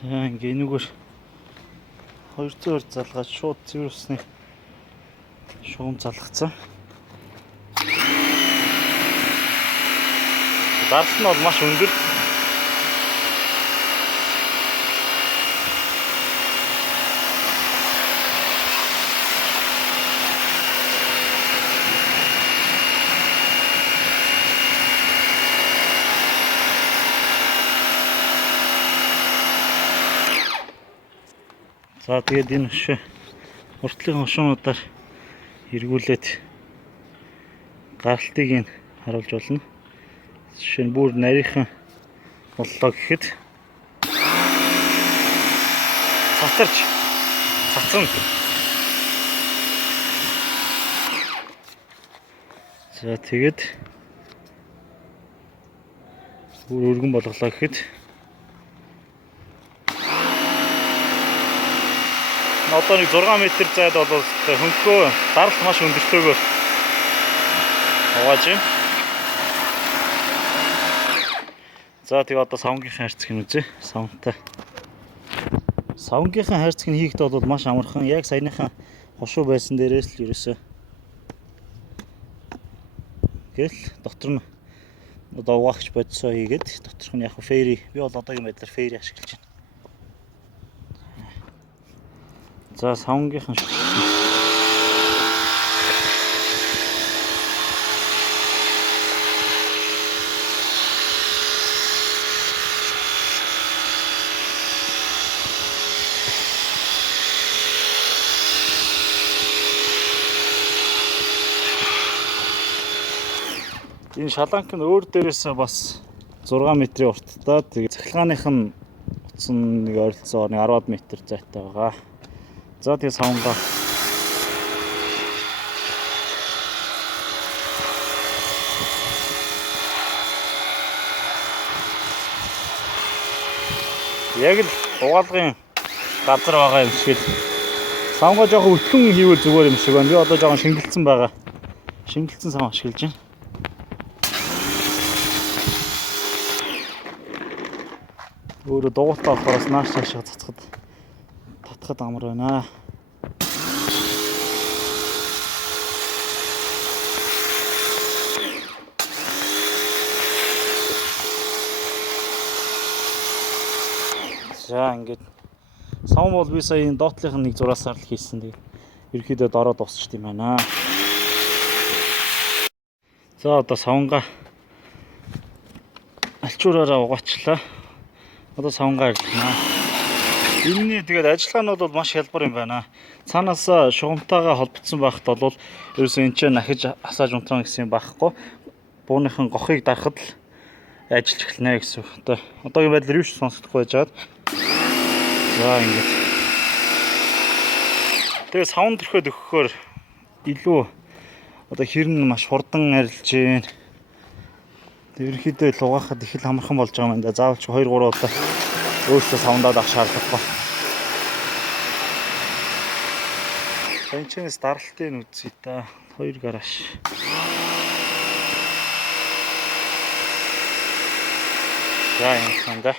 За ингээ энэгээр 200-оор залгаад шууд цэвэр усны шугам залгацсан. Дарс нь бол маш өндөр. За тэгээд энэ хөшөө уртлын хошуунуудаар эргүүлээд гаралтыг нь харуулж болно. Жишээ нь бүр нарийнхан боллоо гэхэд цацарч цацсан. За тэгээд бүр өргөн болголоо гэхэд одоо нэг 6 м зайд бол хөнгөө даралт маш өндөртөөгөө угааж байна. За тэгээ одоо савнгийнхаа хайрцаг нь үзье. Савнгийнхаа хайрцаг нь хийхдээ бол маш амархан. Яг саяныхаа хошуу байсан дээрээс л ерөөсөө гэл дотор нь одоо угаагч бодисоо хийгээд доторх нь яг фэри. Би бол одоогийн байдлаар фэри ашиглаж байна. За савнгийнхан энэ шаланк нь өөр дээрээс бас 6 м-ийн урттай. Тэгээ цахилгааных нь утас нь нэг ойролцоогоор 10 м зайтай байгаа. За тэгээ савнгаа яг л угаалгын газар байгаа юм шиг л савнгаа жоохон өтлөн хийвэл зүгээр юм шиг байна. Би одоо жоохон шингэлцсэн байгаа. Шингэлцсэн сав ашиглаж байна. Өөрөө дугуйтаа болохоос нааш цаашаа татхад амар байна. За ингээд савн бол би сая энэ доотлынх нь нэг зураасаар л хийсэн. Тэгээд ерөөхдөө дороо дуусчихд юм байна. За одоо савнгаа альчуураараа угаачлаа. Одоо савнгаа арилгана. Энэний тэгээд ажиллагаанууд бол маш хялбар юм байна. Цаанаас шугамтайгаа холбогдсон байхад бол ерөөсөө энэ ч нахиж асааж унтрах гэсэн юм байхгүй. Бууныхын гохыг дарахад л ажиллаж эхэлнэ гэсэн үг. Одоогийн байдлаар юу ч сонсохгүй байжгаад. За ингэж. Тэгээ савн төрхөд өгөхөөр илүү одоо хэрн маш хурдан арилж гин. Ерөнхийдөө л угаахад их л амархан болж байгаа юм да. Заавал ч 2-3 удаа өөртөө савндаад авах шаардлагагүй. Тэнчнээс даралтын үзье та. 2 гараж. За энэ санда